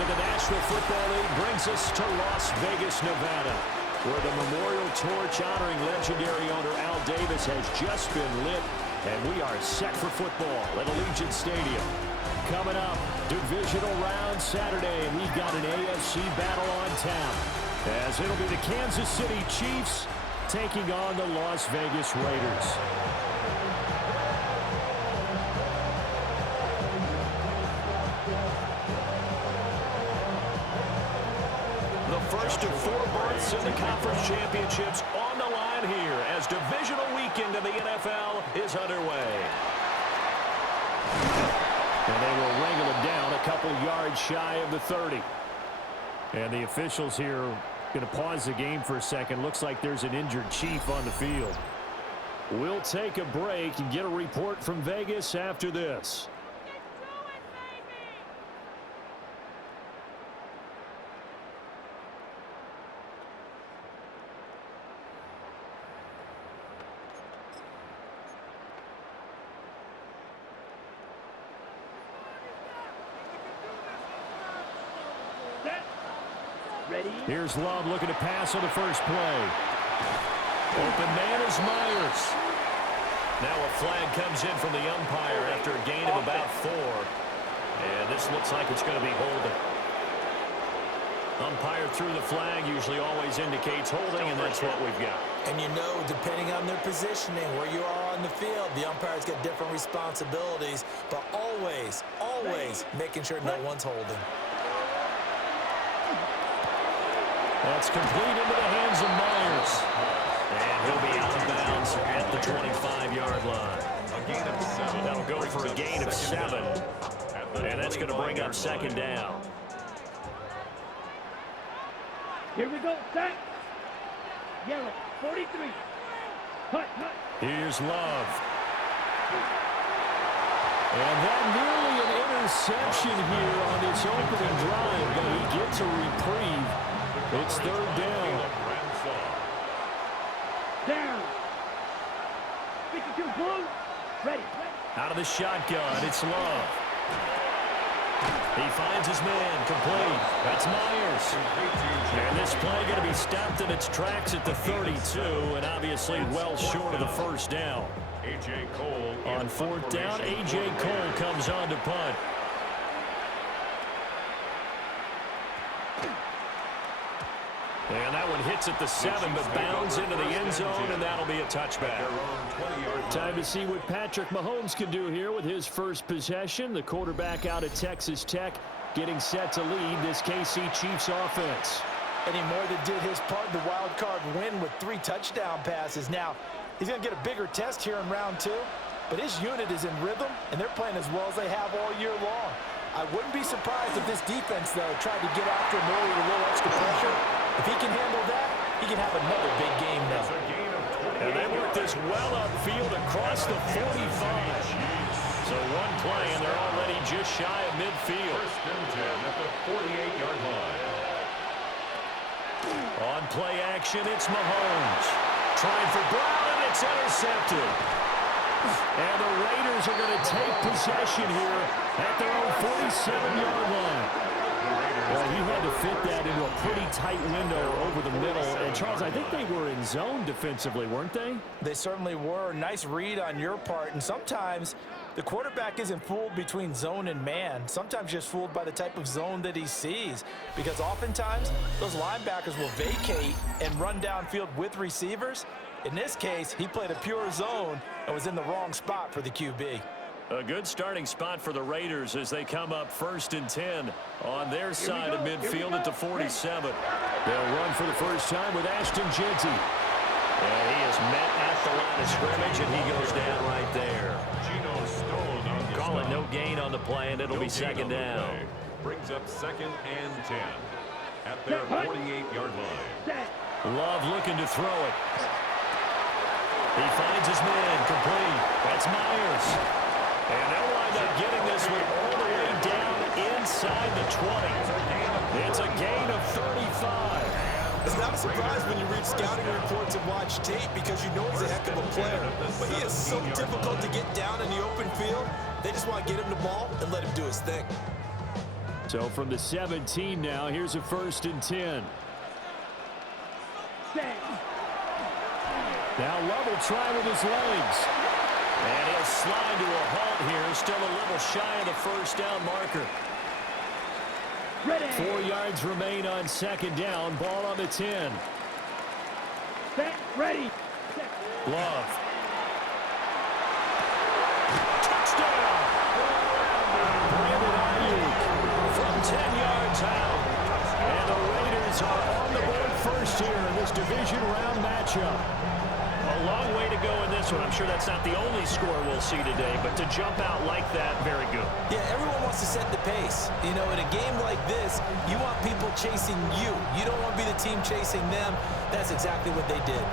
of the National Football League brings us to Las Vegas, Nevada, where the memorial torch honoring legendary owner Al Davis has just been lit, and we are set for football at Allegiant Stadium. Coming up, Divisional round Saturday, and we've got an AFC battle on tap, as it'll be the Kansas City Chiefs taking on the Las Vegas Raiders. The first of 4 berths in the conference championships on the line here as divisional weekend of the NFL is underway. And they will wrangle it down a couple yards shy of the 30. And the officials here going to pause the game for a second. Looks like there's an injured Chief on the field. We'll take a break and get a report from Vegas after this. Here's Love looking to pass on the first play. Open man is Myers. Now a flag comes in from the umpire after a gain of about 4. And this looks like it's going to be holding. Umpire threw the flag, usually always indicates holding, and that's what we've got. And you know, depending on their positioning, where you are on the field, the umpires get different responsibilities, but always making sure no one's holding. That's complete into the hands of Myers. And he'll be out of bounds at the 25-yard line. A gain of 7. That'll go for a gain of 7. And that's going to bring up second down. Here we go, set. Yellow, 43. Hut. Here's Love. And that nearly an interception here on this opening drive, but he gets a reprieve. It's third down. Down. 52 blue. Ready. Out of the shotgun, it's Love. He finds his man, complete. That's Myers. And this play going to be stopped in its tracks at the 32, and obviously well short of the first down. A.J. Cole on fourth down, A.J. Cole comes on to punt. And that one hits at the 7, but bounds into the end zone, and that'll be a touchback. Time to see what Patrick Mahomes can do here with his first possession. The quarterback out of Texas Tech getting set to lead this KC Chiefs offense. And he more than did his part, the wild card win with 3 touchdown passes. Now, he's going to get a bigger test here in round 2, but his unit is in rhythm, and they're playing as well as they have all year long. I wouldn't be surprised if this defense, though, tried to get after him early with a little extra pressure. If he can handle that, he can have another big game now. And they work this well upfield across the 45. So one play, and they're already just shy of midfield. First and 10 at the 48-yard line. On play action, it's Mahomes. Trying for Brown, and it's intercepted. And the Raiders are going to take possession here at their own 47-yard line. Well, he had to fit that into a pretty tight window over the middle. And, Charles, I think they were in zone defensively, weren't they? They certainly were. Nice read on your part. And sometimes the quarterback isn't fooled between zone and man. Sometimes just fooled by the type of zone that he sees. Because oftentimes, those linebackers will vacate and run downfield with receivers. In this case, he played a pure zone and was in the wrong spot for the QB. A good starting spot for the Raiders as they come up first and 10 on their side of midfield at the 47. They'll run for the first time with Ashton Jeanty. And he is met at the line of scrimmage, and he goes down right there. Call it no gain on the play, and it'll be second down. Brings up second and 10 at their 48-yard line. Love looking to throw it. He finds his man, complete. That's Myers. And they'll wind up getting this one all the way down inside the 20. It's a gain of 35. It's not a surprise when you read scouting reports and watch tape because you know he's a heck of a player. But he is so difficult to get down in the open field. They just want to get him the ball and let him do his thing. So from the 17 now, here's a 1st and 10. Now Love will try with his legs. And he'll slide to a halt here. Still a little shy of the 1st down marker. 4 yards remain on 2nd down. Ball on the 10. Set, ready. Love. Touchdown! Brandon Ayuk from 10 yards out. And the Raiders are on the board first here in this division round matchup. A long way to go in this one. I'm sure that's not the only score we'll see today, but to jump out like that, very good. Yeah, everyone wants to set the pace. You know, in a game like this, you want people chasing you. You don't want to be the team chasing them. That's exactly what they did.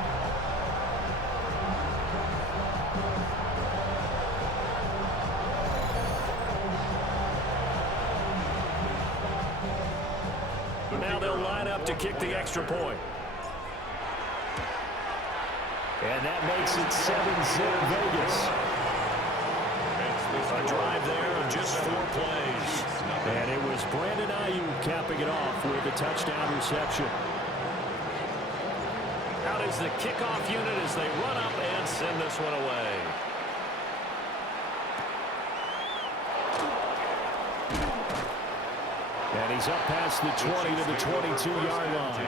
Now they'll line up to kick the extra point. And that makes it 7-zip Vegas. A drive there of just 4 plays. And it was Brandon Ayuk capping it off with a touchdown reception. Out is the kickoff unit as they run up and send this one away. And he's up past the 20 to the 22-yard line.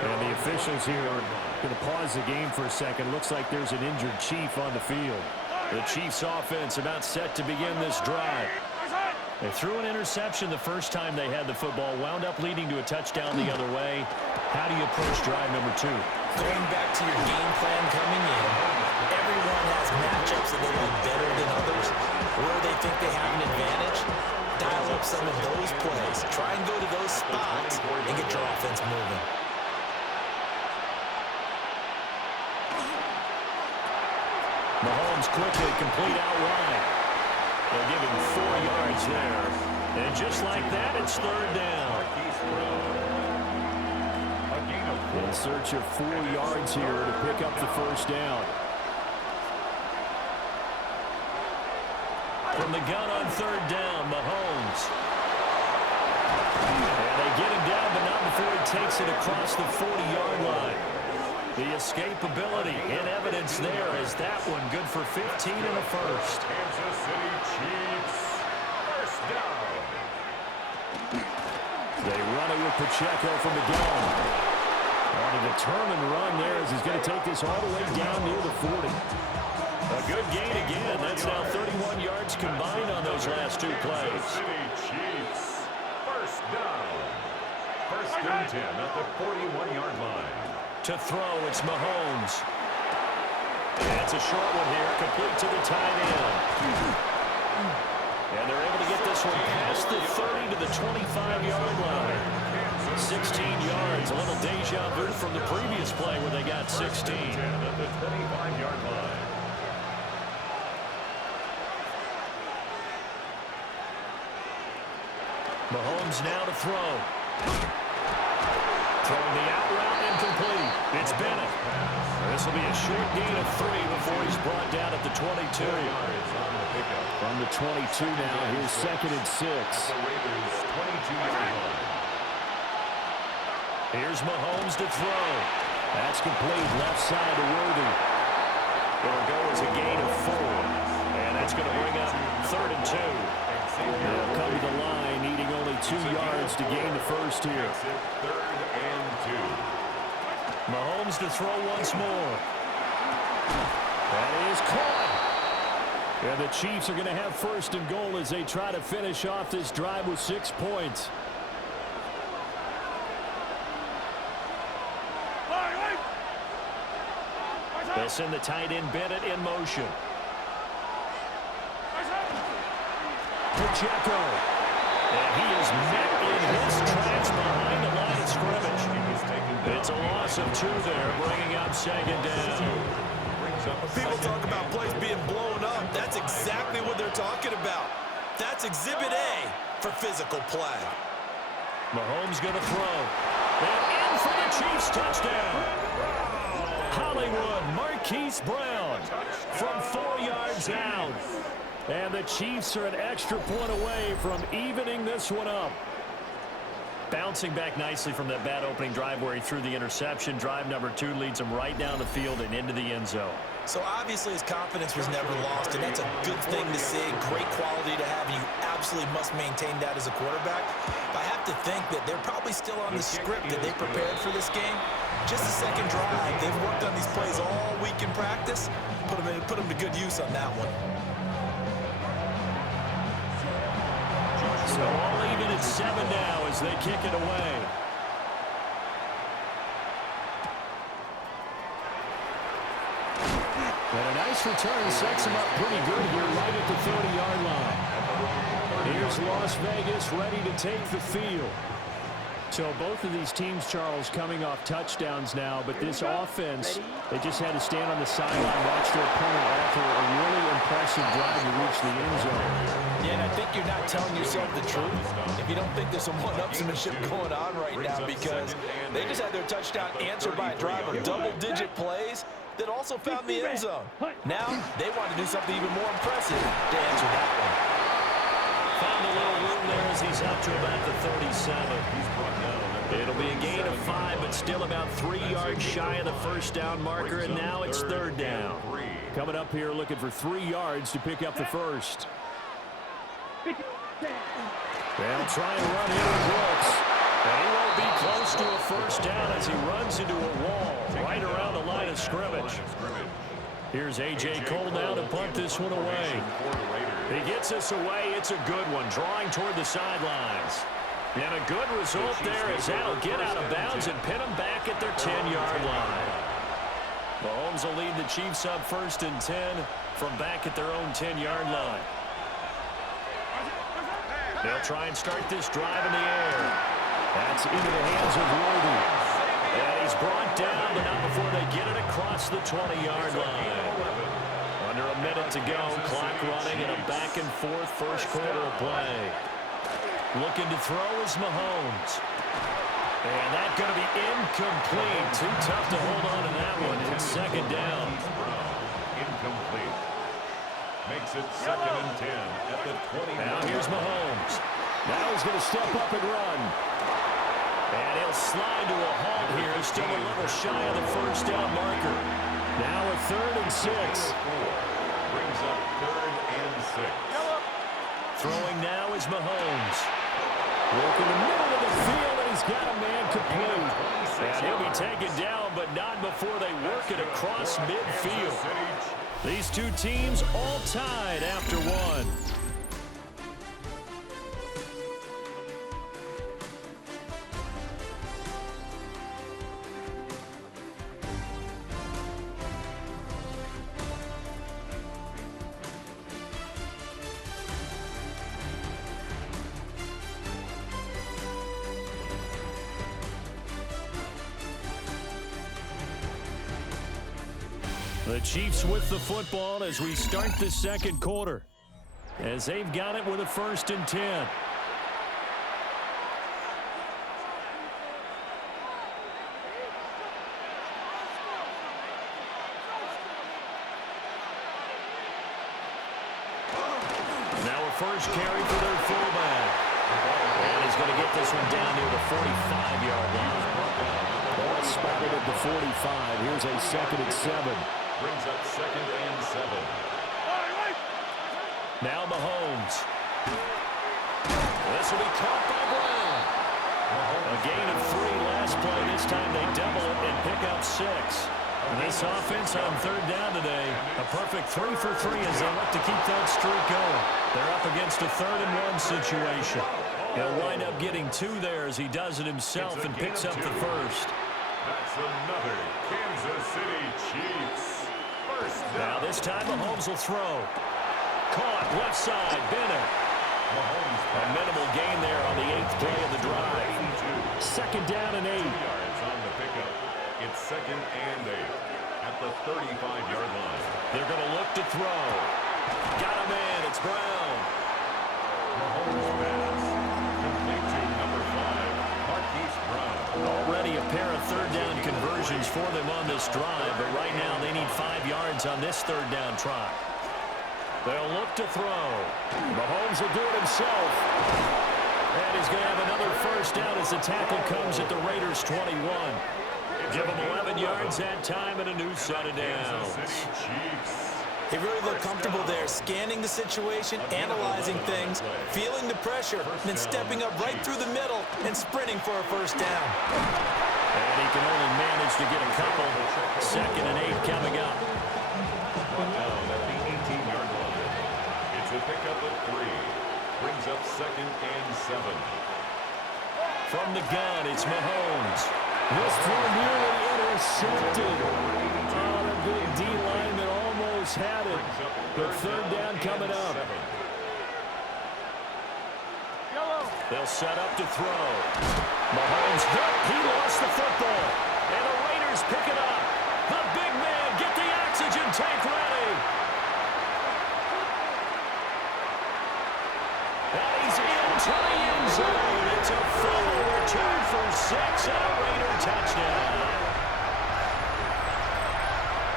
And the officials here are going to pause the game for a second. Looks like there's an injured Chief on the field. The Chiefs offense about set to begin this drive. They threw an interception the first time they had the football, wound up leading to a touchdown the other way. How do you approach drive number 2? Going back to your game plan coming in, everyone has matchups that they like better than others. Where they think they have an advantage, dial up some of those plays. Try and go to those spots and get your offense moving. Mahomes quickly complete out wide. They'll give him 4 yards there. And just like that, it's 3rd down. In search of 4 yards here to pick up the 1st down. From the gun on 3rd down, Mahomes. And they get him down, but not before he takes it across the 40-yard line. The escapability in evidence there as that one good for 15 and a 1st. Kansas City Chiefs, 1st down. They run it with Pacheco from the gun. On a determined run there as he's going to take this all the way down near the 40. A good gain again. That's now 31 yards combined on those last 2 plays. Kansas City Chiefs, 1st down. 1st and 10 at the 41-yard line. To throw, it's Mahomes. That's a short one here, complete to the tight end. And they're able to get this one past the 30 to the 25-yard line. 16 yards, a little deja vu from the previous play where they got 16. At the 25-yard line. Mahomes now to throw. Throwing the out route incomplete. It's Bennett. This will be a short gain of 3 before he's brought down at the 22. From the 22 now, here's 2nd and 6. Here's Mahomes to throw. That's complete, left side to Worthy. It'll go as a gain of 4. And that's going to bring up 3rd and 2. They'll come to the line, needing only 2 yards to gain the 1st here. 3rd and 2. Mahomes to throw once more. That is caught. And the Chiefs are going to have 1st and goal as they try to finish off this drive with 6 points. They'll send the tight end Bennett in motion. Pacheco. And he is met in his tracks behind the line of scrimmage. It's a loss of 2 there, bringing up 2nd down. When people talk about plays being blown up, that's exactly what they're talking about. That's Exhibit A for physical play. Mahomes going to throw. And in for the Chiefs touchdown. Hollywood Marquise Brown from 4 yards out. And the Chiefs are an extra point away from evening this one up. Bouncing back nicely from that bad opening drive where he threw the interception. Drive number 2 leads him right down the field and into the end zone. So obviously his confidence was never lost, and that's a good thing to see, great quality to have, and you absolutely must maintain that as a quarterback. But I have to think that they're probably still on the script that they prepared for this game. Just the second drive, they've worked on these plays all week in practice. Put them to good use on that one. So all even at 7 now as they kick it away. And a nice return sets him up pretty good here right at the 30-yard line. Here's Las Vegas ready to take the field. So both of these teams, Charles, coming off touchdowns now, but this offense, they just had to stand on the sideline, watch their opponent offer a really impressive drive to reach the end zone. Yeah, and I think you're not telling yourself the truth if you don't think there's some one-upsmanship going on right now, because they just had their touchdown answered by a drive of double-digit plays that also found the end zone. Now they want to do something even more impressive to answer that one. Found a little room there as he's up to about the 37. It'll be a gain of 5, but still about 3 yards shy of the first down marker, and now it's 3rd down. Coming up here looking for 3 yards to pick up the first. They'll try and run here with Brooks. And he won't be close to a first down as he runs into a wall right around the line of scrimmage. Here's A.J. Cole now to punt this one away. He gets us away. It's a good one, drawing toward the sidelines. And a good result there as that'll get out of bounds and pin them back at their 10-yard line. Mahomes will lead the Chiefs up 1st and 10 from back at their own 10-yard line. They'll try and start this drive in the air. That's into the hands of Worthy. And he's brought down, but not before they get it across the 20-yard line. Under a minute to go, clock running, and a back-and-forth first quarter of play. Looking to throw is Mahomes. And that's going to be incomplete. Too tough to hold on to that one. It's 2nd down. Incomplete. Makes it 2nd and 10 at the 20. Now here's Mahomes. Now he's going to step up and run. And he'll slide to a halt here. Still a little shy of the first down marker. Now a 3rd and 6. Brings up 3rd and 6. Throwing now is Mahomes. Working the middle of the field, and he's got a man complete. And he'll be taken down, but not before they work it across midfield. These two teams all tied after one. The Chiefs with the football as we start the 2nd quarter. As they've got it with a 1st and 10. Now a first carry for their fullback. And he's going to get this one down near the 45-yard line. Ball spotted at the 45. Here's a 2nd and 7. Brings up 2nd and 7. Now Mahomes. This will be caught by Brown. A gain of 3 last play. This time they double it and pick up 6. And this offense on 3rd down today, a perfect 3 for 3 as they look to keep that streak going. They're up against a 3rd and 1 situation. He'll wind up getting 2 there as he does it himself and picks up the first. That's another Kansas City Chiefs. Now this time Mahomes will throw. Caught left side, Bennett. A minimal gain there on the 8th play of the drive. 2nd down and 8. 2 yards on the pickup. It's 2nd and 8 at the 35-yard line. They're going to look to throw. Got a man. It's Brown. Mahomes pass. Complete to number 5, Marquise Brown. Already a pair of 3rd down conversions for them on this drive, but right now they need 5 yards on this 3rd down try. They'll look to throw. Mahomes will do it himself. And he's going to have another first down as the tackle comes at the Raiders' 21. Give him 11 yards that time and a new set of downs. He really looked comfortable there, scanning the situation, analyzing things, feeling the pressure, and then stepping up right through the middle and sprinting for a first down. And he can only manage to get a couple. 2nd and 8 coming up. Down at the 18-yard line. It's a pickup of 3. Brings up 2nd and 7. From the gun, it's Mahomes. This throw nearly intercepted. On a good D-line that almost had it. But 3rd down coming up. They'll set up to throw. Mahomes hit. He lost the football. And the Raiders pick it up. The big man, get the oxygen tank ready. And he's into the end zone. It's a full return for 6 and a Raider touchdown.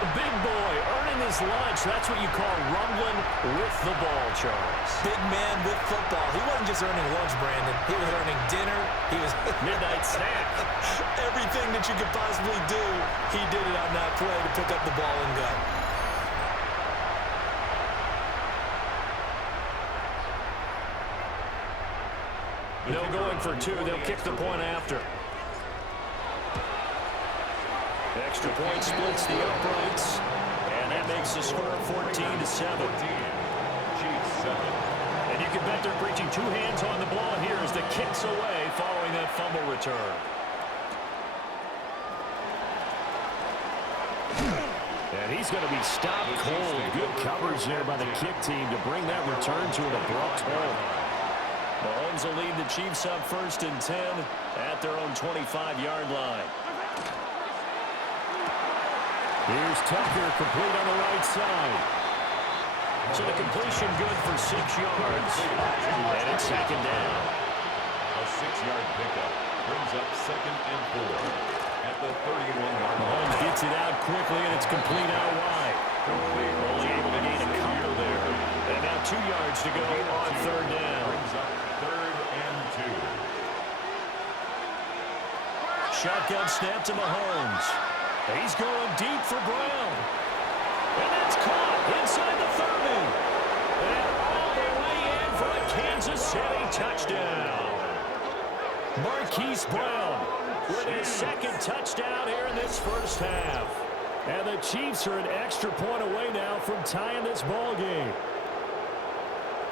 The big boy earning his lunch. That's what you call rumbling with the ball, Charles. Big man with football. He wasn't just earning lunch, Brandon. He was earning dinner. He was midnight snack. Everything that you could possibly do, he did it on that play to pick up the ball and go. No going for 2. They'll kick the point after. Extra point splits the uprights. And that makes the score 14-7. Chiefs 7. And you can bet they're preaching 2 hands on the ball here as the kick's away following that fumble return. And he's going to be stopped cold. Good coverage there by the kick team to bring that return to an abrupt halt. Mahomes will lead the Chiefs up 1st and 10 at their own 25-yard line. Here's Tucker, complete on the right side. So the completion good for 6 yards. And it's 2nd down. A 6-yard pickup brings up 2nd and 4 at the 31-yard line. Mahomes gets it out quickly, and it's complete out wide. Only able to gain a couple there. And now 2 yards to go on 3rd down. Brings up 3rd and 2. Shotgun snap to Mahomes. He's going deep for Brown. And that's caught inside the 30. And all the way in for a Kansas City touchdown. Marquise Brown with his 2nd touchdown here in this first half. And the Chiefs are an extra point away now from tying this ball game.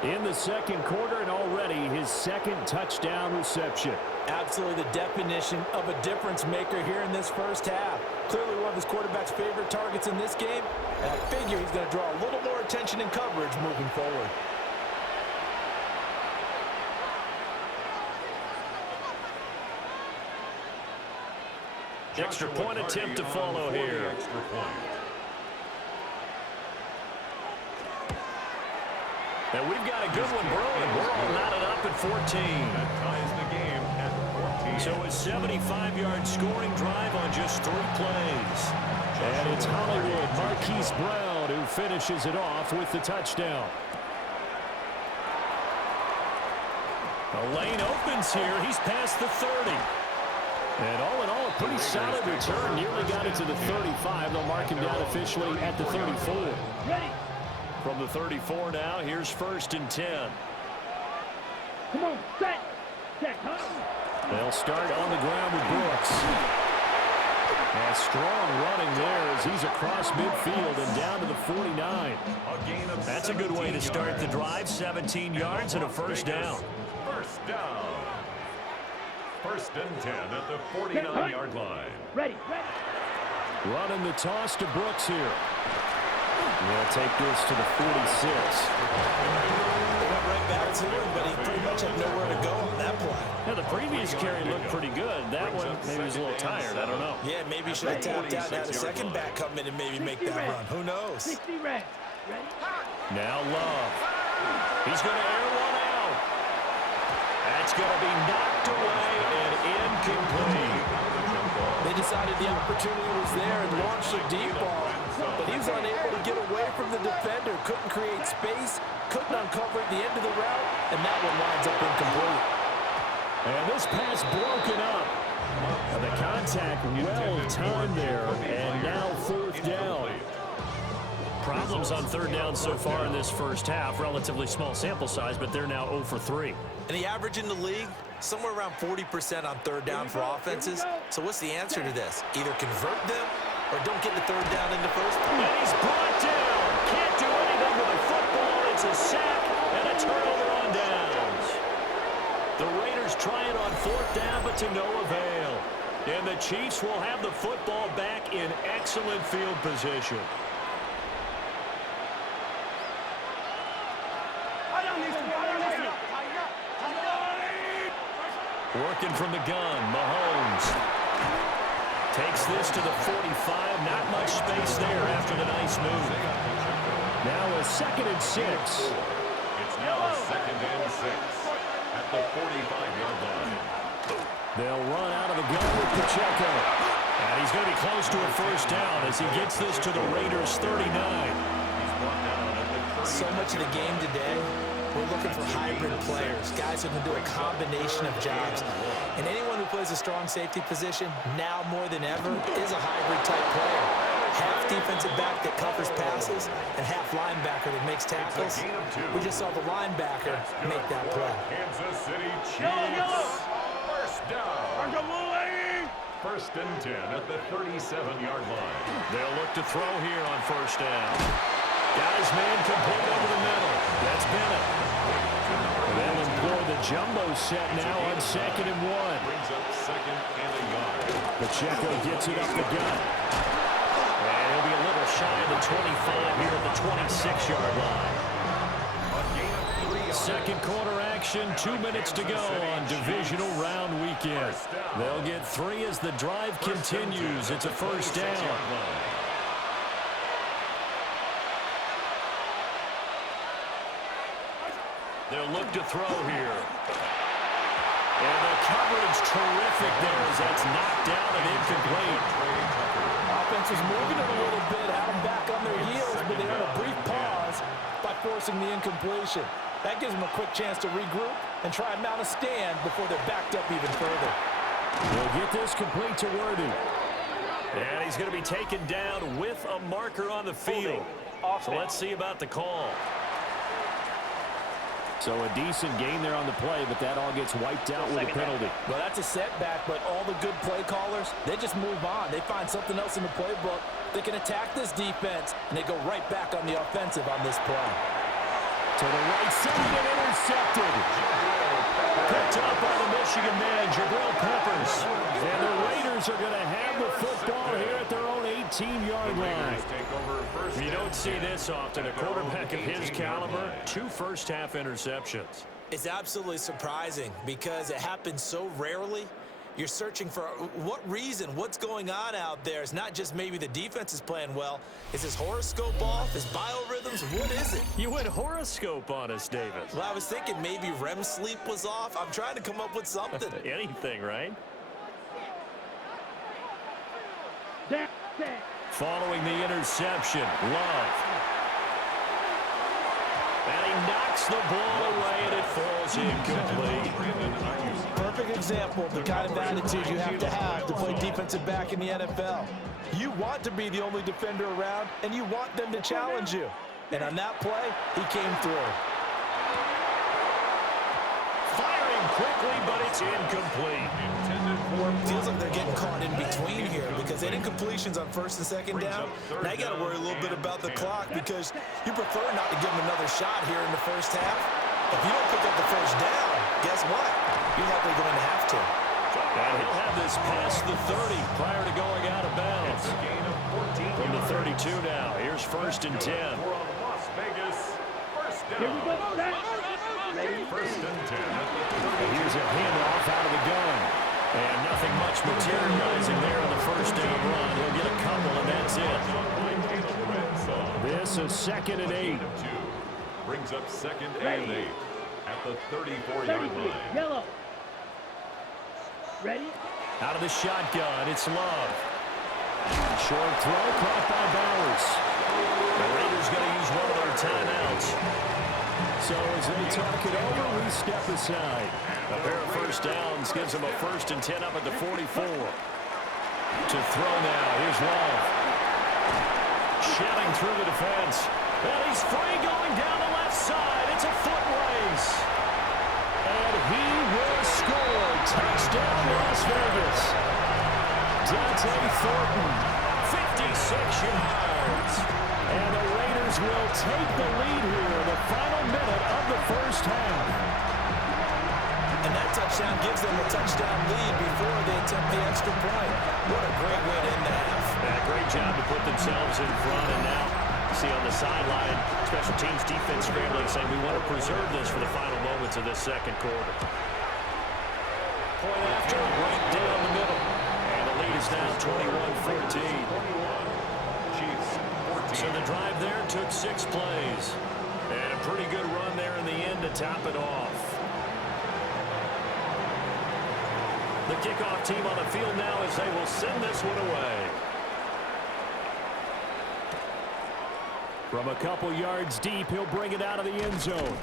In the 2nd quarter, and already his 2nd touchdown reception. Absolutely the definition of a difference maker here in this first half. Clearly one of his quarterback's favorite targets in this game, and I figure he's going to draw a little more attention and coverage moving forward. Extra point attempt to follow here. Extra point. And we've got a good one brewing. We're all knotted up at 14. That ties the game at 14. So a 75-yard scoring drive on just 3 plays. And it's Hollywood Marquise Brown who finishes it off with the touchdown. The lane opens here. He's past the 30. And all in all, a pretty solid return. Nearly got it to the 35. They'll mark him down officially at the 34. Ready. From the 34 now, here's 1st and 10. Come on, set. Check, huh? They'll start on the ground with Brooks. And strong running there as he's across midfield and down to the 49. That's a good way to start the drive. 17 yards and a first down. First down. 1st and 10 at the 49-yard line. Ready, ready. Running the toss to Brooks here. They'll take this to the 46. They went right back to him, but he pretty much had nowhere to go on that play. Now, the previous carry looked pretty good. That one, maybe was a little tired. I don't know. Yeah, maybe he should have tapped out and had a second back come in and maybe make that run. Who knows? 60 ready. Ready. Now Love. He's going to air one out. That's going to be knocked away and incomplete. They decided the opportunity was there and launched a deep ball. but he was unable to get away from the defender. Couldn't create space, couldn't uncover at the end of the route, and that one winds up incomplete. And this pass broken up. And the contact well timed there, and now fourth down. Problems on third down so far in this first half. Relatively small sample size, but they're now 0 for 3. And the average in the league, somewhere around 40% on third down for offenses. So what's the answer to this? Either convert them or don't get the third down in the first place. And he's brought down. Can't do anything with the football. It's a sack and a turnover on downs. The Raiders try it on fourth down, but to no avail. And the Chiefs will have the football back in excellent field position. Working from the gun, Mahomes takes this to the 45. Not much space there after the nice move. Now a 2nd and 6. It's now 2nd and 6 at the 45-yard line. They'll run out of the gun with Pacheco. And he's going to be close to a first down as he gets this to the Raiders' 39. He's brought down at the 39. So much of the game today, we're looking for hybrid players, guys who can do a combination of jobs. And anyone who plays a strong safety position, now more than ever, is a hybrid-type player. Half defensive back that covers passes, and half linebacker that makes tackles. We just saw the linebacker make that play. Kansas City Chiefs. First down. First and 10 at the 37-yard line. They'll look to throw here on first down. Got his man complete over the middle. That's Bennett. They'll employ the jumbo set now on 2nd and 1. Brings up 2nd and a yard. Pacheco gets it up the gut. And he'll be a little shy of the 25 here at the 26-yard line. Second quarter action, 2 minutes to go on Divisional Round Weekend. They'll get 3 as the drive continues. It's a first down. They'll look to throw here. And the coverage terrific there as that's knocked down and incomplete. Offense is moving it a little bit, had them back on their heels, but they earn a brief pause by forcing the incompletion. That gives them a quick chance to regroup and try and mount a stand before they're backed up even further. They'll get this complete to Worthy. And he's going to be taken down with a marker on the field. So let's see about the call. So a decent gain there on the play, but that all gets wiped out with a penalty. Well, that's a setback, but all the good play callers, they just move on. They find something else in the playbook. They can attack this defense, and they go right back on the offensive on this play. To the right side and intercepted. Picked up by the Michigan man, Jabril Peppers. And the Raiders are going to have the football here at their own 18-yard line. You don't see this often. A quarterback of his caliber, 2 first-half interceptions. It's absolutely surprising because it happens so rarely. You're searching for what reason, what's going on out there. It's not just maybe the defense is playing well. Is his horoscope off? His biorhythms? What is it? You went horoscope on us, Davis. Well, I was thinking maybe REM sleep was off. I'm trying to come up with something. Anything, right? Following the interception, Love. And he knocks the ball away, and it falls incomplete. Perfect example of the kind of attitude you have to play defensive back in the NFL. You want to be the only defender around, and you want them to challenge you. And on that play, he came through. Firing quickly, but it's incomplete. Feels like they're getting caught in between here because they did incompletions on first and second down. Now you got to worry a little bit about the clock because you prefer not to give them another shot here in the first half. If you don't pick up the first down, guess what? You're likely going to have to. And he'll have this past the 30 prior to going out of bounds. From the 32 now, here's first and 10. Las Vegas, first Here we go. down. Ready? First and 10. And here's a handoff out of the gun. And nothing much materializing there on the first down run. He'll get a couple, and that's it. This is 2nd and 8. Brings up 2nd and 8 at the 34-yard 33. line. Yellow. Ready? Out of the shotgun, it's Love. Short throw caught by Bowers. The Raiders going to use one of their timeouts. So as they talk it over, we step aside. A pair of first downs gives them a 1st and 10 up at the 44. To throw now. Here's Love. Shelling through the defense. And he's free going down the left side. It's a foot race. And he will score. Touchdown, Las Vegas. Dante Thornton. 56 yards. And the Raiders will take the lead here in the final minute of the first half. And that touchdown gives them a touchdown lead before they attempt the extra point. What a great way to end the half. Great job to put themselves in front. And now, see on the sideline, special teams defense scrambling, saying we want to preserve this for the final moments of this second quarter. Point after, right down the middle. And the lead is now 21-14. So the drive there took 6 plays. And a pretty good run there in the end to top it off. The kickoff team on the field now as they will send this one away. From a couple yards deep, he'll bring it out of the end zone.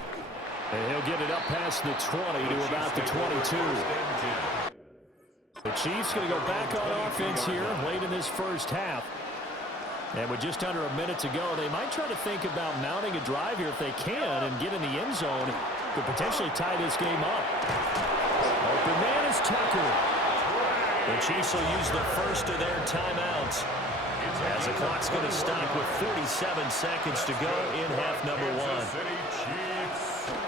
And he'll get it up past the 20 to about the 22. The Chiefs going to go back on offense here late in this first half. And with just under a minute to go, they might try to think about mounting a drive here if they can and get in the end zone to potentially tie this game up. Open man is Tucker. The Chiefs will use the first of their timeouts as the clock's going to stop with 47 seconds to go in half number 1.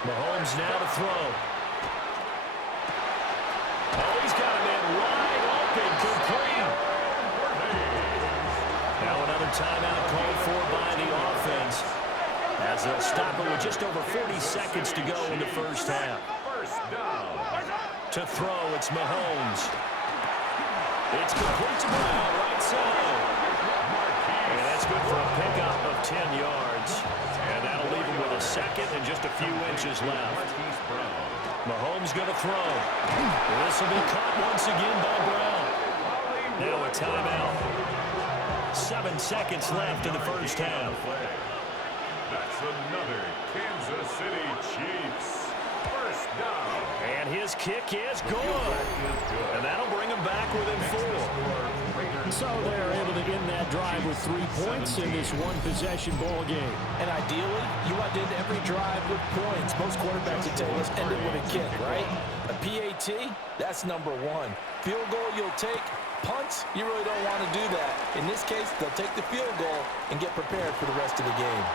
Mahomes now to throw. Oh, he's got a man wide open, complete. Now another timeout called for by the offense as they'll stop it with just over 40 seconds to go in the first half. To throw, it's Mahomes. It's complete to Brown, right side. And that's good for a pickup of 10 yards. And that'll leave him with a second and just a few inches left. Mahomes going to throw. This will be caught once again by Brown. Now a timeout. 7 seconds left in the first half. That's another Kansas City Chiefs first down. And his kick is good. And that'll bring him back within 4. So they're able to end that drive with 3 points in this one-possession ball game. And ideally, you want to end every drive with points. Most quarterbacks would tell you, let's end it with a kick, right? A PAT, that's number 1. Field goal you'll take. Punts, you really don't want to do that. In this case, they'll take the field goal and get prepared for the rest of the game.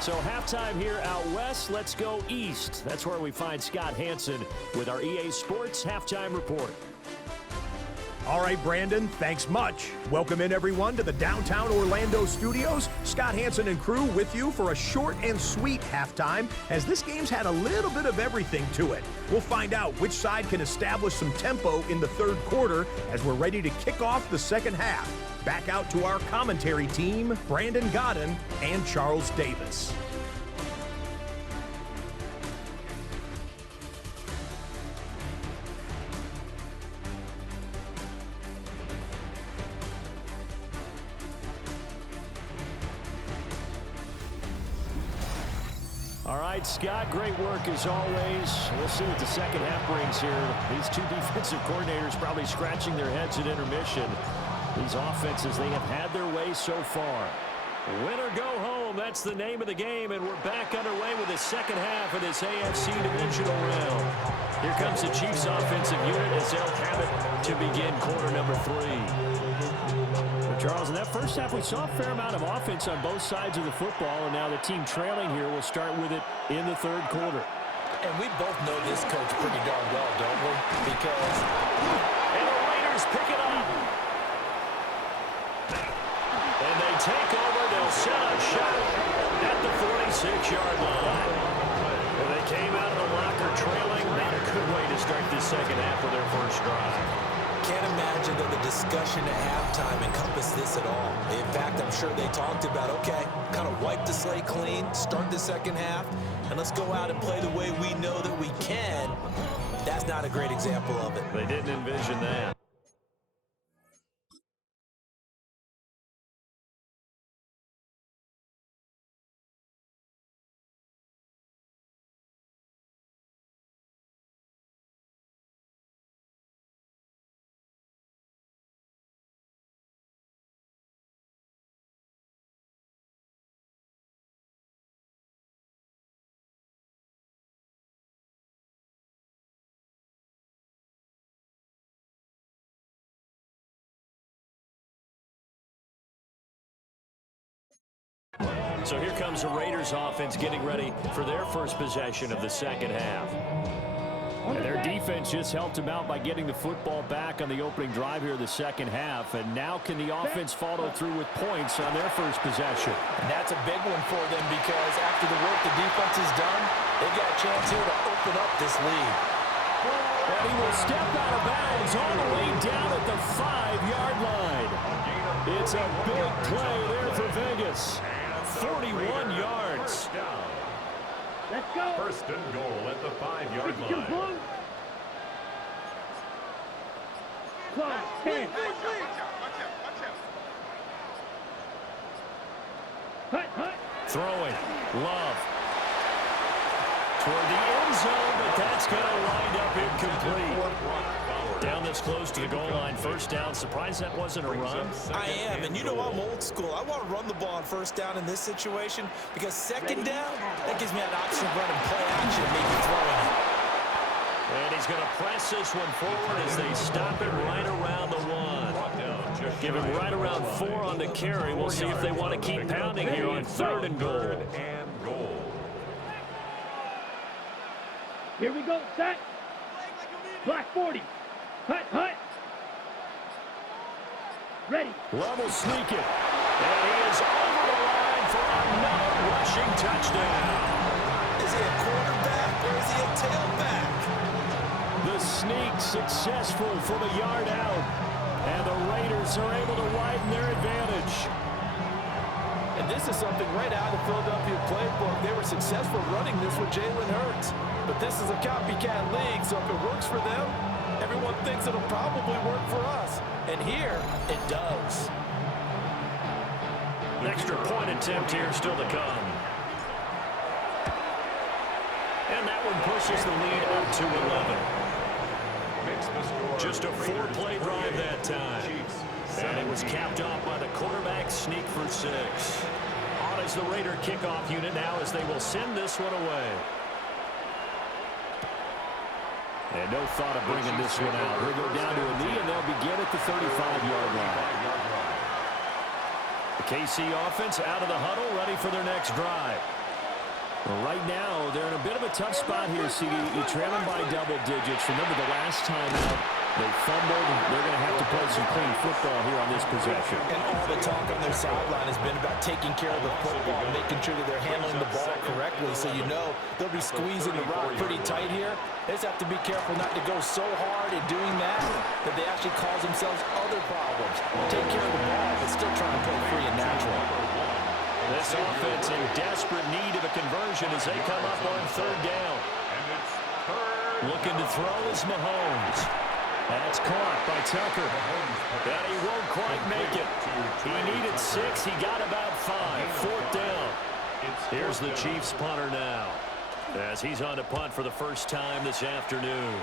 So halftime here out west. Let's go east. That's where we find Scott Hansen with our EA Sports Halftime Report. All right, Brandon, thanks much. Welcome in, everyone, to the downtown Orlando studios. Scott Hansen and crew with you for a short and sweet halftime, as this game's had a little bit of everything to it. We'll find out which side can establish some tempo in the third quarter as we're ready to kick off the second half. Back out to our commentary team, Brandon Godden and Charles Davis. All right, Scott, great work as always. We'll see what the second half brings here. These two defensive coordinators probably scratching their heads at intermission. These offenses, they have had their way so far. Win or go home, that's the name of the game, and we're back underway with the second half of this AFC Divisional round. Here comes the Chiefs offensive unit as they'll have it to begin quarter number 3. Charles, in that first half, we saw a fair amount of offense on both sides of the football, and now the team trailing here will start with it in the third quarter. And we both know this coach pretty darn well, don't we? Because... And the Raiders pick it up. And they take over. They'll set a shot at the 46-yard line. And they came out of the locker trailing. Not a good way to start this second half of their first drive. Can't imagine that the discussion at halftime encompassed this at all. In fact, I'm sure they talked about, okay, kind of wipe the slate clean, start the second half, and let's go out and play the way we know that we can. That That's not a great example of it. They didn't envision that. So here comes the Raiders offense getting ready for their first possession of the second half. And their defense just helped them out by getting the football back on the opening drive here in the second half. And now can the offense follow through with points on their first possession? And that's a big one for them because after the work the defense has done, they've got a chance here to open up this lead. And he will step out of bounds all the way down at the 5-yard line. It's a big play there for Vegas. 41 yards. Let's go. First and goal at the 5-yard line. Blue. Close. 10. Hut. Throwing. Love. Toward the end zone, but that's going to wind up incomplete. Down this close to the goal line, first down. Surprised that wasn't a run. I am, and you know I'm old school. I want to run the ball on first down in this situation because second down, that gives me an option of running play action and maybe throwing it. And he's going to press this one forward as they stop it right around the 1. Give him right around 4 on the carry. We'll see if they want to keep pounding here on third and goal. Here we go. Set. Black 40. Hut. Ready. Love will sneak it. And he is over the line for another rushing touchdown. Is he a quarterback or is he a tailback? The sneak successful from a yard out. And the Raiders are able to widen their advantage. And this is something right out of the Philadelphia playbook. They were successful running this with Jalen Hurts. But this is a copycat league, so if it works for them, everyone thinks it'll probably work for us. And here, it does. An extra point attempt here still to come. And that one pushes the lead up to 11. Just a 4-play drive that time. And it was capped off by the quarterback sneak for 6. On is the Raider kickoff unit now as they will send this one away. And no thought of bringing this one out. He'll go down to a knee, and they'll begin at the 35-yard line. The KC offense out of the huddle, ready for their next drive. Well, right now, they're in a bit of a tough spot here, CD. You trail them by double digits. Remember the last time out, they fumbled. They're going to have to play some clean football here on this possession. And all the talk on their sideline has been about taking care of the football, making sure that they're handling the ball correctly. So you know they'll be squeezing the rock pretty tight here. They just have to be careful not to go so hard in doing that they actually cause themselves other problems. Take care of the ball, but still trying to play free and natural. This offense in desperate need of a conversion as they come up on third down. Looking to throw is Mahomes. That's caught by Tucker. And he won't quite make it. He needed 6. He got about 5. Fourth down. Here's the Chiefs punter now as he's on to punt for the first time this afternoon.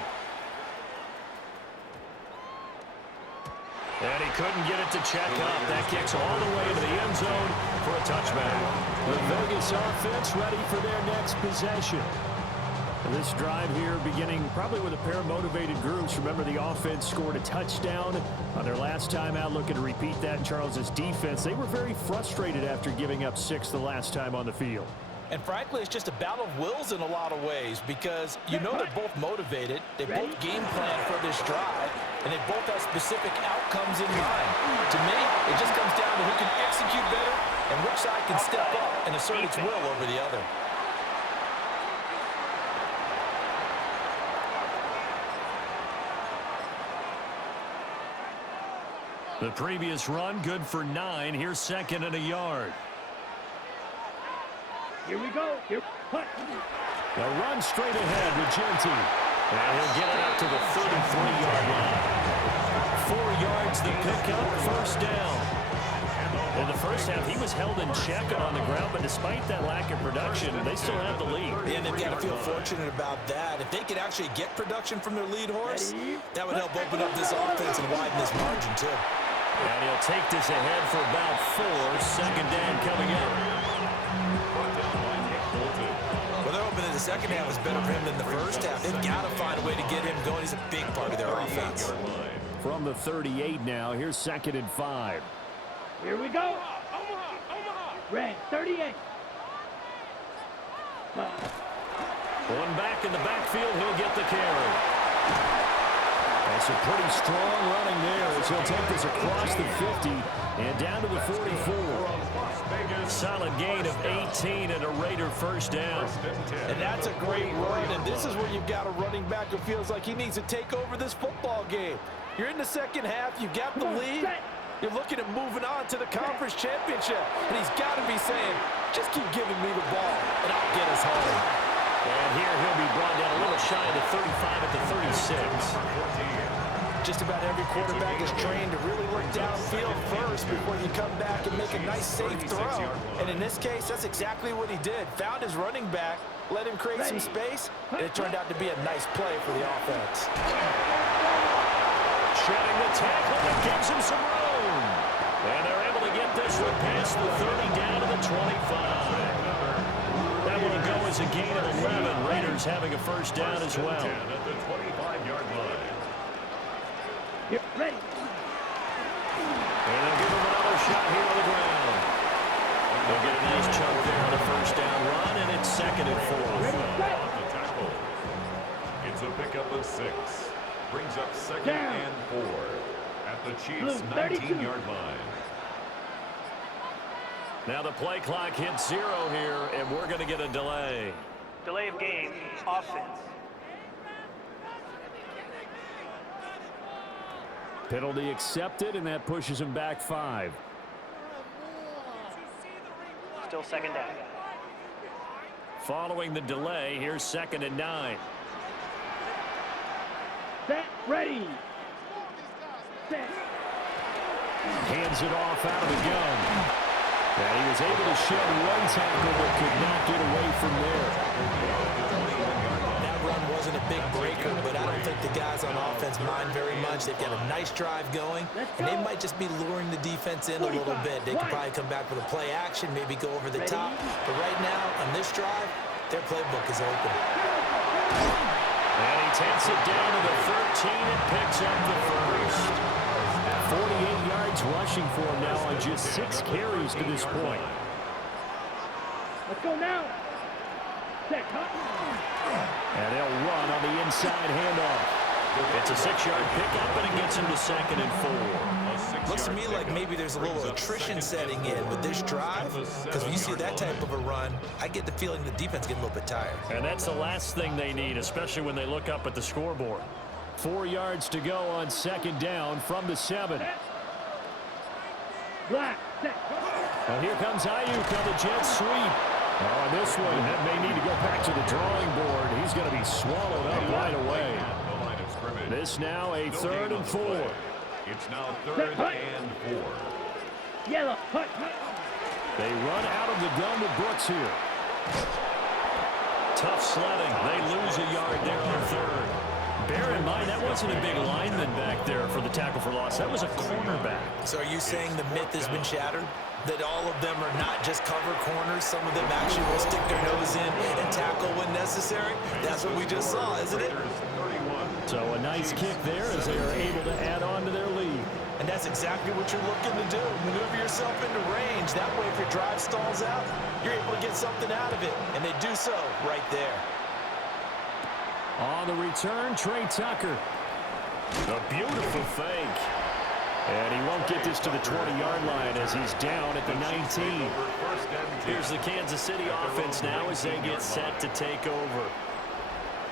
And he couldn't get it to check up. That kicks all the way into the end zone for a touchback. The Vegas offense ready for their next possession. This drive here beginning probably with a pair of motivated groups. Remember, the offense scored a touchdown on their last time out, looking to repeat that in Charles's defense. They were very frustrated after giving up 6 the last time on the field. And frankly, it's just a battle of wills in a lot of ways because you know they're both motivated, they both game plan for this drive, and they both have specific outcomes in mind. To me, it just comes down to who can execute better and which side can step up and assert its will over the other. The previous run, good for 9. Here's second and a yard. Here we go. Here. Hut. They'll run straight ahead with Genty. And he'll get it up to the 33-yard line. 4 yards the pickup, first down. In the first half, he was held in check on the ground, but despite that lack of production, they still have the lead. And they've got to feel fortunate about that. If they could actually get production from their lead horse, that would help open up this offense and widen this margin, too. And he'll take this ahead for about 4. Second down coming up. Well, they're hoping that the second half was better for him than the first half. They've got to find a way to get him going. He's a big part of their offense. From the 38 now, here's 2nd and 5. Here we go. Red, 38. One back in the backfield, he'll get the carry. That's a pretty strong running there as he'll take this across the 50 and down to the 44. Solid gain of 18 and a Raider first down. And that's a great run, and this is where you've got a running back who feels like he needs to take over this football game. You're in the second half, you've got the lead. You're looking at moving on to the conference championship, and he's got to be saying, just keep giving me the ball, and I'll get us home. And here he'll be brought down a little shy of the 35 at the 36. Just about every quarterback is trained to really look downfield first before you come back and make a nice, safe throw. And in this case, that's exactly what he did. Found his running back, let him create some space, and it turned out to be a nice play for the offense. Shedding the tackle that gives him some room. And they're able to get this one past the 30 down to the 25. That will go as a gain of 11. Raiders having a first down as well. At the 25-yard line. Get ready. And they'll give him another shot here on the ground. They'll get a nice chunk there on the first down run, and it's 2nd and 4. Off the tackle. It's a pickup of 6. Brings up 2nd and 4 at the Chiefs' 19-yard line. Now the play clock hits 0 here, and we're going to get a delay. Delay of game, offense. Penalty accepted, and that pushes him back 5. Still second down. Following the delay, here's 2nd and 9. Set, ready. Set. Hands it off out of the gun. And he was able to shed one tackle but could not get away from there. That run wasn't a big breaker, but I don't think the guys on offense mind very much. They've got a nice drive going, and they might just be luring the defense in a little bit. They could probably come back with a play action, maybe go over the top. But right now, on this drive, their playbook is open. And he takes it down to the 13 and picks up the first. 48 yards rushing for him now on just 6 carries to this point. Let's go now. Set, cut. And they'll run on the inside handoff. It's a 6-yard pickup, and it gets him to 2nd and 4. Looks to me like maybe there's a little attrition setting in with this drive, because when you see that type of a run, I get the feeling the defense getting a little bit tired. And that's the last thing they need, especially when they look up at the scoreboard. 4 yards to go on 2nd down from the 7. Black, set. Well, here comes Ayuk on the jet sweep. On this one, that may need to go back to the drawing board. He's going to be swallowed up right away. This now a 3rd and 4. It's now 3rd and 4. Yellow, hut. They run out of the gun with Brooks here. Tough sledding. They lose a yard there on 3rd. Bear in mind, that wasn't a big lineman back there for the tackle for loss. That was a cornerback. So are you saying the myth has been shattered? That all of them are not just cover corners? Some of them actually will stick their nose in and tackle when necessary? That's what we just saw, isn't it? So a nice kick there as they are able to add on to their lead. And that's exactly what you're looking to do. Maneuver yourself into range. That way, if your drive stalls out, you're able to get something out of it. And they do so right there. On the return, Trey Tucker. A beautiful fake. And he won't get this to the 20-yard line as he's down at the 19. Here's the Kansas City offense now as they get set to take over.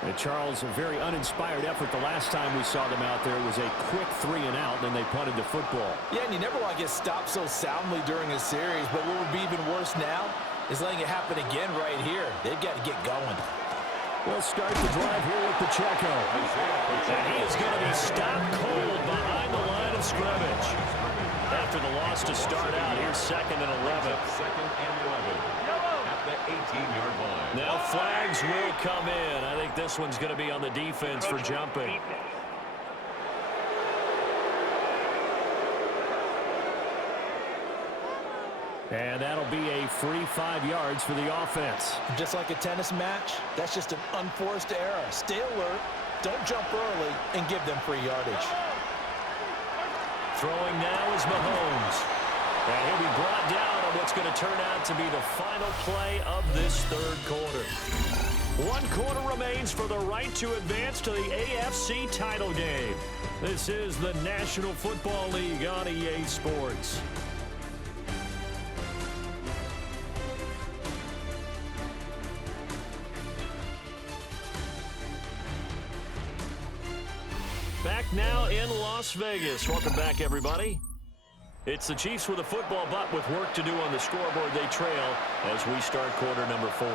And Charles, a very uninspired effort the last time we saw them out there. It was a quick 3 and out, then they punted the football. Yeah, and you never want to get stopped so soundly during a series, but what would be even worse now is letting it happen again right here. They've got to get going. They'll start the drive here with Pacheco. And he is going to be stopped cold behind the line of scrimmage. After the loss to start out, here's 2nd and 11. Second and 11 at the 18-yard line. Now flags will come in. I think this one's going to be on the defense for jumping. And that'll be a free 5 yards for the offense. Just like a tennis match, that's just an unforced error. Stay alert, don't jump early, and give them free yardage. Throwing now is Mahomes. And he'll be brought down on what's going to turn out to be the final play of this 3rd quarter. 1 quarter remains for the right to advance to the AFC title game. This is the National Football League on EA Sports. Back now in Las Vegas. Welcome back, everybody. It's the Chiefs with a football, but with work to do on the scoreboard, they trail as we start quarter number 4.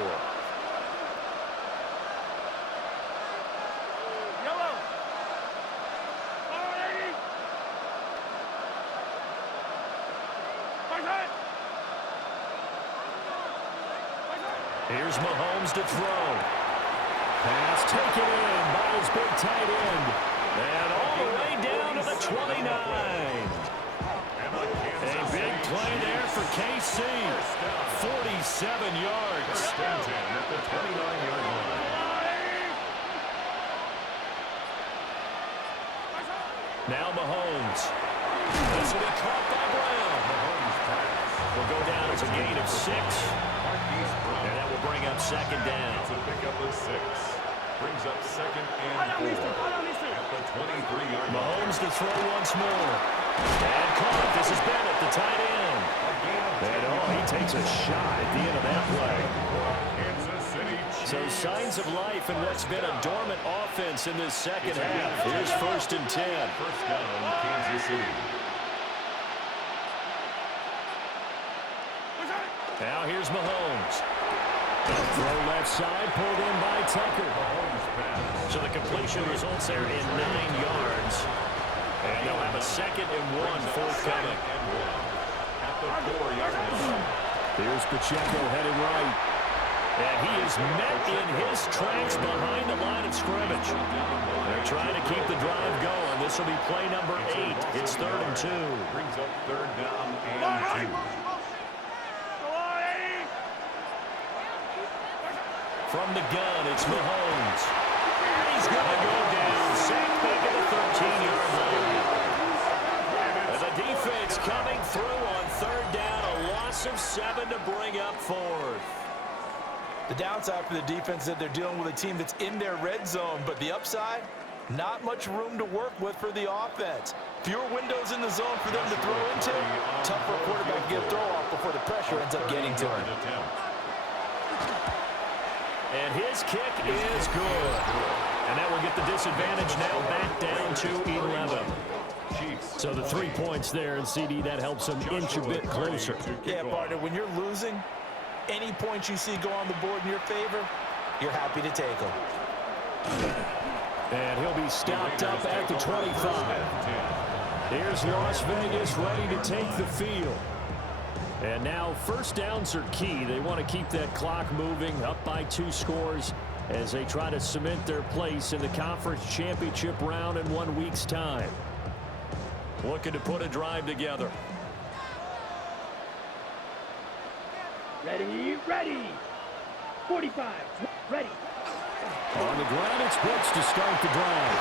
Here's Mahomes to throw. Pass taken in by his big tight end. And all the way down to the 29. A big play there for KC. 47 yards. At the 29-yard line. Now Mahomes. This will be caught by Brown. Mahomes pass. Will go down as a gain of 6. And that will bring up 2nd down. It's a pickup of 6. Brings up 2nd and 4 at the 23-yard line. Mahomes to throw once more. And caught. This is Bennett, the tight end. And he takes a shot at the end of that play. Kansas City Chiefs. So signs of life in what's been a dormant offense in this second half. Here's 1st and 10. First down, Kansas City. Now here's Mahomes. Throw left side, pulled in by Tucker. So the completion results there in 9 yards. And they'll have a 2nd and 1 forthcoming. At the 4-yard line. Here's Pacheco headed right. And he is met in his tracks behind the line of scrimmage. They're trying to keep the drive going. This will be play number 8. It's 3rd and 2. Brings up 3rd down and 2. From the gun, it's Mahomes. He's going to go down. Sacked back at the 13-yard line. And the defense coming through on 3rd down. A loss of 7 to bring up 4th. The downside for the defense is that they're dealing with a team that's in their red zone, but the upside, not much room to work with for the offense. Fewer windows in the zone for them to throw into. Tough for a quarterback to get a throw off before the pressure ends up getting to him. And his kick is good. And that will get the disadvantage now back down to 11. So the 3 points there, and CD, that helps them inch a bit closer. Yeah, partner, when you're losing, any points you see go on the board in your favor, you're happy to take them. And he'll be stopped up at the 25. Here's Las Vegas ready to take the field. And now 1st downs are key. They want to keep that clock moving up by 2 scores as they try to cement their place in the conference championship round in 1 week's time. Looking to put a drive together. Ready, ready. 45, ready. On the ground, it's Brooks to start the drive.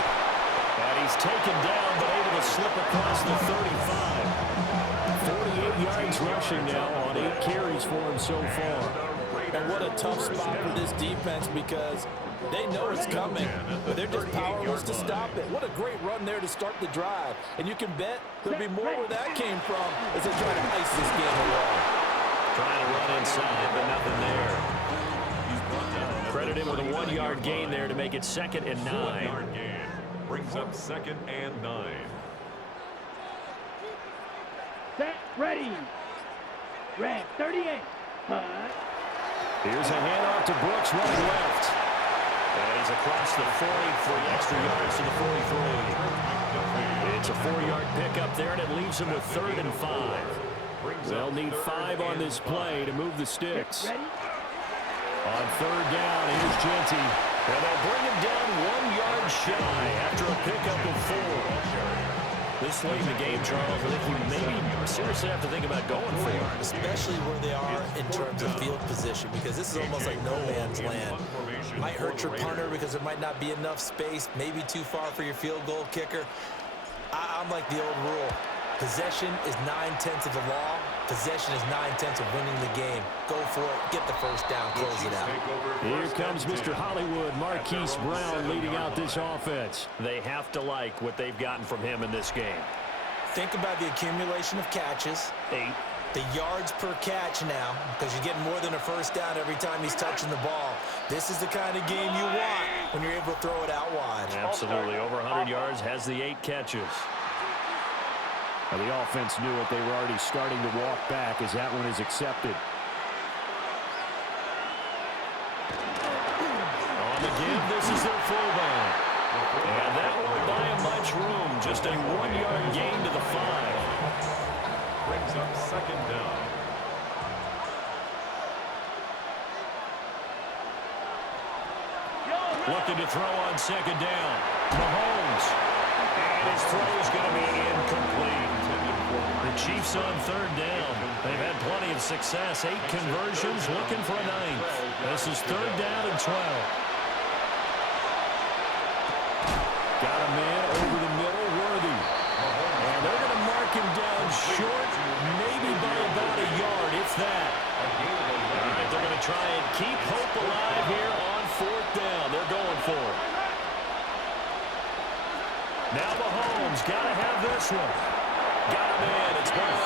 And he's taken down, but able to slip across the 35. 48 yards rushing now on 8 carries for him so far. And what a tough spot for this defense because they know it's coming, but they're just powerless to stop it. What a great run there to start the drive. And you can bet there'll be more where that came from as they try to ice this game away. Trying to run inside, but nothing there. Credit him with a 1-yard gain there to make it 2nd and 9. 1-yard gain. Brings up 2nd and 9. Set, ready. Red, 38. Here's a handoff to Brooks running left. And he's across the 40 for extra yards to the 43. It's a 4-yard pickup there, and it leaves him with 3rd and 5. They'll need 5 on this play to move the sticks. On 3rd down, here's Genty. And they'll bring him down 1 yard shy after a pickup of 4. This late in the game, Charles, I think you maybe seriously have to think about going for it. Especially where they are in terms of field position, because this is almost like no man's land. Might hurt your punter because there might not be enough space, maybe too far for your field goal kicker. I'm like the old rule. Possession is 9/10 of the law. Possession is 9/10 of winning the game. Go for it. Get the first down. Close it out. Here comes Mr. Hollywood, Marquise Brown, leading out this offense. They have to like what they've gotten from him in this game. Think about the accumulation of catches. 8. The yards per catch now, because you're getting more than a first down every time he's touching the ball. This is the kind of game you want when you're able to throw it out wide. Absolutely. Over 100 yards, has the 8 catches. Well, the offense knew it. They were already starting to walk back as that one is accepted. On the give, this is their fullback. And that won't buy him much room. Just a 1-yard gain to the 5. Brings up 2nd down. Looking to throw on 2nd down. Mahomes. And his throw is going to be incomplete. The Chiefs on 3rd down. They've had plenty of success. 8 conversions, looking for a 9th. This is 3rd down and 12. Got a man over the middle, Worthy. And they're going to mark him down short, maybe by about a yard, if that. All right, they're going to try and keep hope alive here on 4th down. They're going for it. Now Mahomes got to have this one. Got him in. It's Brown.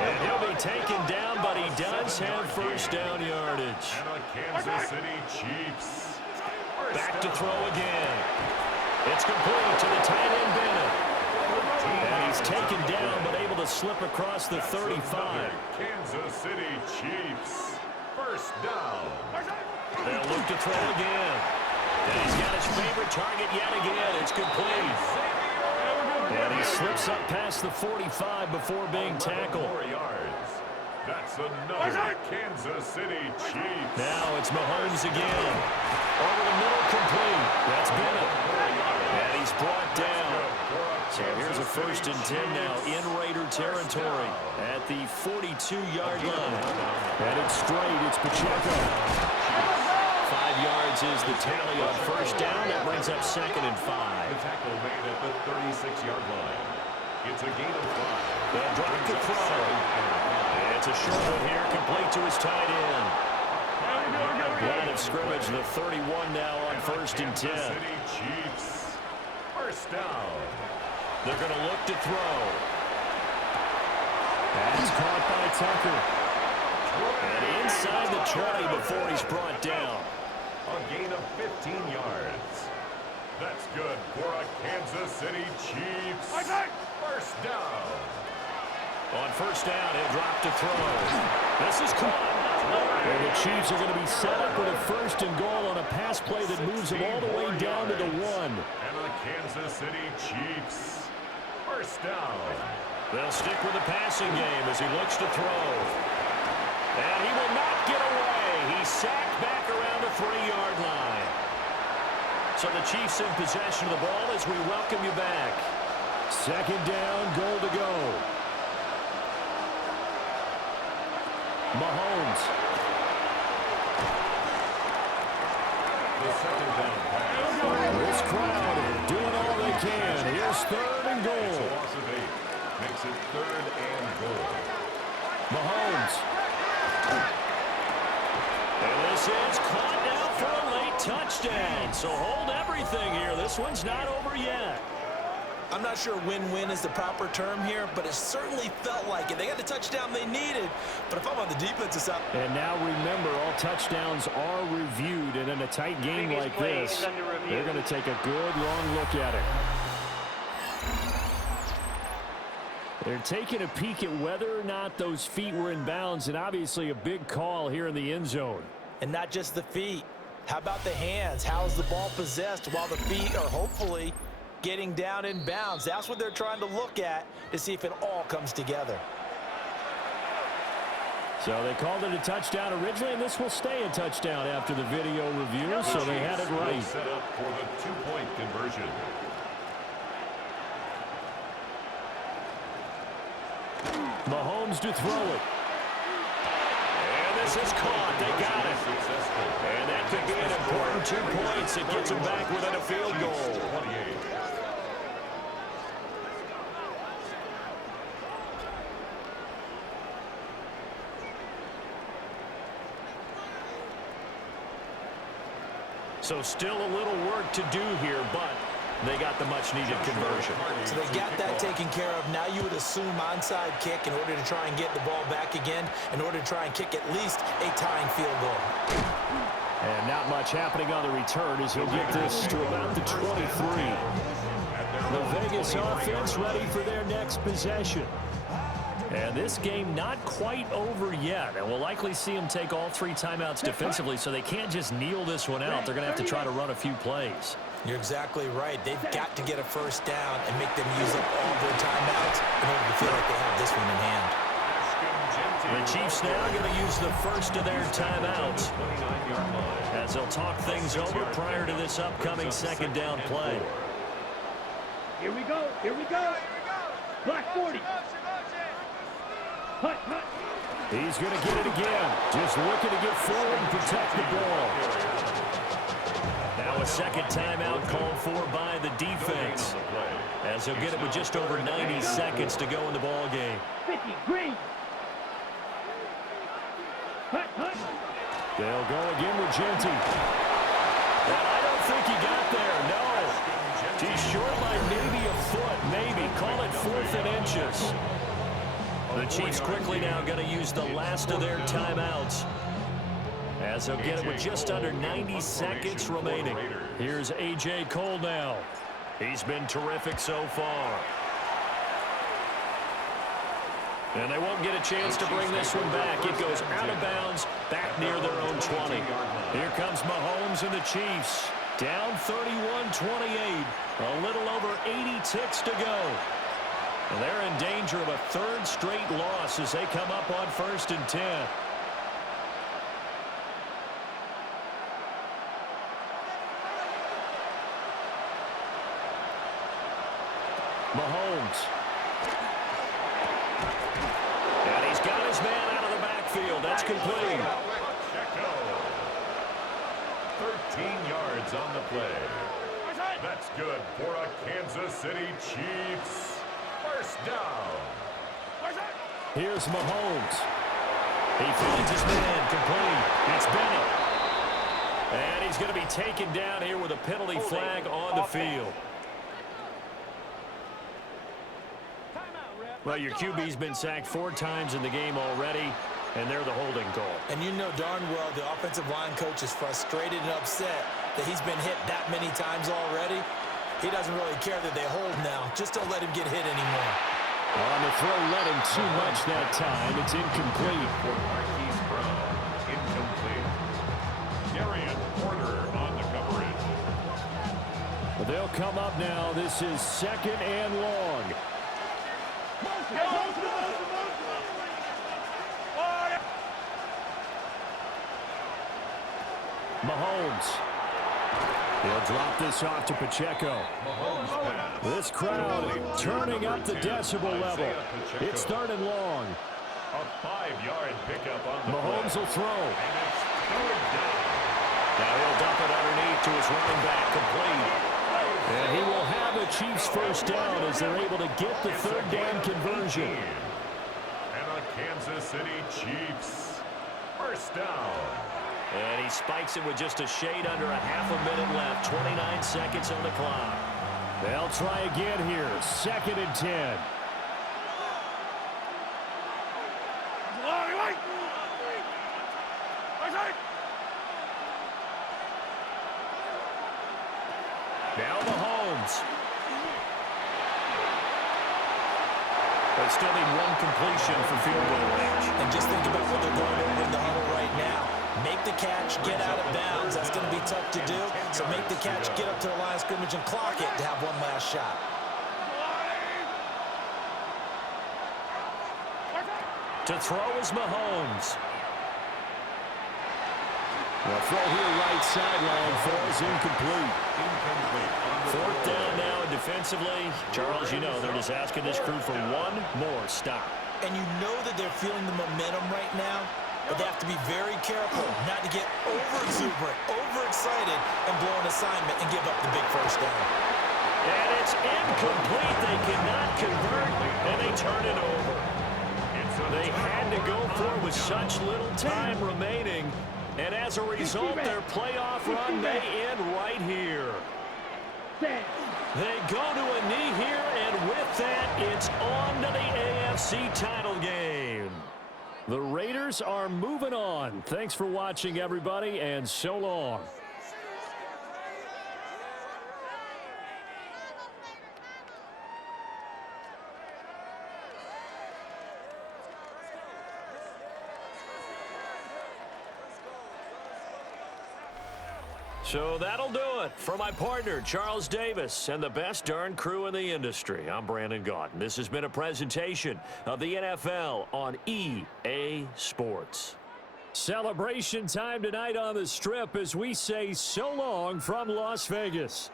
And he'll be taken down, but he does have first down yardage. And the Kansas City Chiefs. Back to throw again. It's complete to the tight end Bennett. And he's taken down, but able to slip across the 35. Kansas City Chiefs. First down. They'll look to throw again. And he's got his favorite target yet again. It's complete. And he slips up past the 45 before being tackled. 4 yards. That's another Kansas City Chiefs. Now it's Mahomes again. Over the middle, complete. That's Bennett. And he's brought down. So here's a 1st and 10 now in Raider territory at the 42-yard line. Headed straight, it's Pacheco. 5 yards is the tally on 1st down. That brings up 2nd and 5. The tackle made at the 36-yard line. It's a gain of 5. They'll drop the throw. It's a short one here, complete to his tight end. Line of scrimmage, the 31 now on 1st and 10. Kansas City Chiefs. First down. They're going to look to throw. That's caught by Tucker. And inside the 20 before he's brought down. A gain of 15 yards. That's good for a Kansas City Chiefs. First down. On 1st down, he'll drop to throw. This is caught. And the Chiefs are going to be set up with a 1st and goal on a pass play that moves them all the way down to the 1. And the Kansas City Chiefs. First down. They'll stick with the passing game as he looks to throw. And he will not get away. He's sacked back around the 3-yard line. So the Chiefs in possession of the ball as we welcome you back. 2nd down, goal to go. Mahomes. The 2nd down pass. This crowd doing all they can. Here's 3rd and It's a goal. loss of 8. Makes it 3rd and goal. Mahomes. And this is caught now for a late touchdown. So hold everything here. This one's not over yet. I'm not sure win-win is the proper term here, but it certainly felt like it. They got the touchdown they needed, but if I'm on the defensive side... And now remember, all touchdowns are reviewed, and in a tight game Previous like play this, is under review. they're going to take a good long look at it. They're taking a peek at whether or not those feet were in bounds, and obviously a big call here in the end zone. And not just the feet. How about the hands? How's the ball possessed while the feet are hopefully getting down in bounds? That's what they're trying to look at to see if it all comes together. So they called it a touchdown originally, and this will stay a touchdown after the video review, so they had it right. Set up for the two-point conversion. Mahomes to throw it. And this is caught. They got it. And that could be an important 2 points. It gets them back within a field goal. 28. So still a little work to do here, but they got the much-needed conversion. So they got that taken care of. Now you would assume onside kick in order to try and get the ball back again, in order to try and kick at least a tying field goal. And not much happening on the return as he'll get this to about the 23. The Vegas offense ready for their next possession. And this game not quite over yet. And we'll likely see them take all 3 timeouts defensively, so they can't just kneel this one out. They're going to have to try to run a few plays. You're exactly right. They've got to get a first down and make them use up all their timeouts in order to feel like they have this one in hand. The Chiefs now going to use the first of their timeouts as they'll talk things over prior to this upcoming second down play. Here we go. Here we go. Black 40. Hut, hut. He's going to get it again. Just looking to get forward and protect the ball. Now a second timeout called for by the defense, as he'll get it with just over 90 seconds to go in the ball game. 50, green. Hut, hut. They'll go again with Genty. And I don't think he got there, no. He's short by maybe a foot, maybe. Call it 4th and inches. The Chiefs quickly now going to use the last of their timeouts, as they'll get it with just under 90 seconds remaining. Here's A.J. Cole now. He's been terrific so far. And they won't get a chance to bring this one back. It goes out of bounds, back near their own 20. Here comes Mahomes and the Chiefs. Down 31-28. A little over 80 ticks to go. And they're in danger of a 3rd straight loss as they come up on 1st and 10. Mahomes. And he's got his man out of the backfield. That's complete. 13 yards on the play. That's good for a Kansas City Chiefs. First down. Here's Mahomes. He finds his man complete. It's Bennett. And he's going to be taken down here with a penalty flag on the field. Well, your QB's been sacked 4 times in the game already, and they're the holding call. And you know darn well the offensive line coach is frustrated and upset that he's been hit that many times already. He doesn't really care that they hold now. Just don't let him get hit anymore. On the throw, let him too much that time. It's incomplete. For Marquise Brown, incomplete. Darian Porter on the coverage. Well, they'll come up now. This is 2nd and long. Mahomes. He'll drop this off to Pacheco. This crowd turning up the decibel level. It's 3rd and long. A 5-yard pickup on the Mahomes play. will throw. And it's 3rd down. Now he'll dump it underneath to his running back, complete. And he will have a Chiefs first down as they're able to get the 3rd down conversion. And a Kansas City Chiefs first down. And he spikes it with just a shade under a half a minute left. 29 seconds on the clock. They'll try again here. 2nd and 10. Now Mahomes. They still need 1 completion for field goal range. And just think about what they're going over in the huddle right now. Make the catch, get out of bounds. That's going to be tough to do. So make the catch, get up to the line of scrimmage, and clock it to have one last shot. To throw is Mahomes. The throw here right sideline falls incomplete. Fourth down now, and defensively, Charles, you know, they're just asking this crew for one more stop. And you know that they're feeling the momentum right now, but they have to be very careful not to get over-exuberant, overexcited, and blow an assignment and give up the big first down. And it's incomplete. They cannot convert, and they turn it over. They had to go for it with such little time remaining, and as a result, their playoff run may end right here. They go to a knee here, and with that, it's on to the AFC title game. The Raiders are moving on. Thanks for watching, everybody, and so long. So that'll do it. For my partner, Charles Davis, and the best darn crew in the industry, I'm Brandon Gaudin. This has been a presentation of the NFL on EA Sports. Celebration time tonight on the Strip as we say so long from Las Vegas.